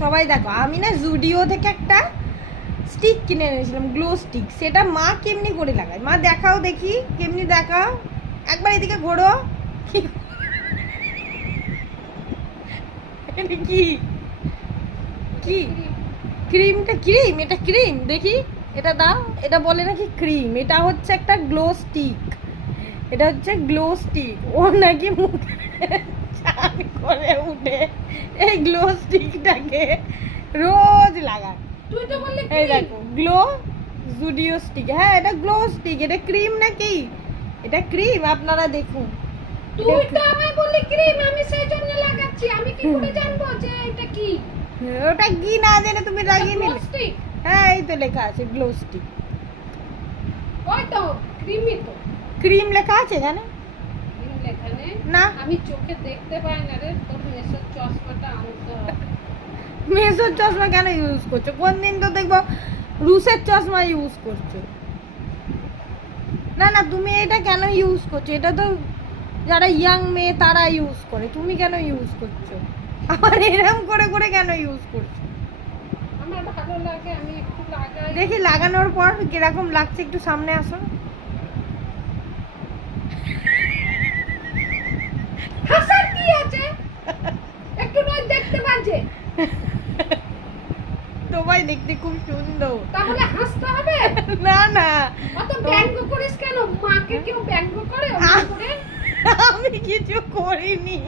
সবাই দেখো, আমি না জুডিও থেকে একটা স্টিক কিনে এনেছিলাম, গ্লো স্টিক। সেটা মা কেমনি করে লাগায়, মা দেখাও দেখি কেমনি, দেখাও একবার এদিকে ঘোরো। কি কি ক্রিমটা, ক্রিম, এটা ক্রিম দেখি, এটা দাও। এটা বলে নাকি ক্রিম, এটা হচ্ছে একটা গ্লো স্টিক। এটা হচ্ছে গ্লো স্টিক। ও নাকি মুখে চান করে উঠে এই গ্লো স্টিকটাকে রোজ লাগায়। তুই তো বললি এই দেখো গ্লো জুডিও স্টিক। হ্যাঁ এটা গ্লো স্টিক, এটা ক্রিম নাকি? এটা ক্রিম, আপনারা দেখুন। তুই তো আমায় বললি ক্রিম, আমি সেই জন্য লাগাচ্ছি। আমি কি করে জানবো যে এটা কি? ওটা কি না জেনে তুমি লাগিয়ে নিলে? স্টিক। হ্যাঁ এই তো লেখা আছে গ্লো স্টিক। ওই তো ক্রিমই তো। ক্রিম লেখা আছে এখানে? ক্রিম লেখা নেই না। আমি চোখে দেখতে পাই না রে, তোর মেসের চশমাটা আনতে হবে। মেসোর চশমা কেন ইউজ করছো? কোন দিন তো দেখবো রুসের চশমা ইউজ করছো। না না, তুমি এটা কেন ইউজ করছো? এটা তো যারা ইয়াং মেয়ে তারা ইউজ করে, তুমি কেন ইউজ করছো? আবার এরকম করে করে কেন ইউজ করছো? আমার ভালো লাগে, আমি একটু লাগাই। দেখি লাগানোর পর কিরকম লাগছে, একটু সামনে আসো। হাসার কি আছে? একটু নয় দেখতে বাজে। তোমায় দেখতে খুব সুন্দর। তাহলে হাসতে হবে? না না, অত ব্যঙ্গ করিস কেন? মাকে কেউ ব্যঙ্গ করে? আমি কিছু করিনি।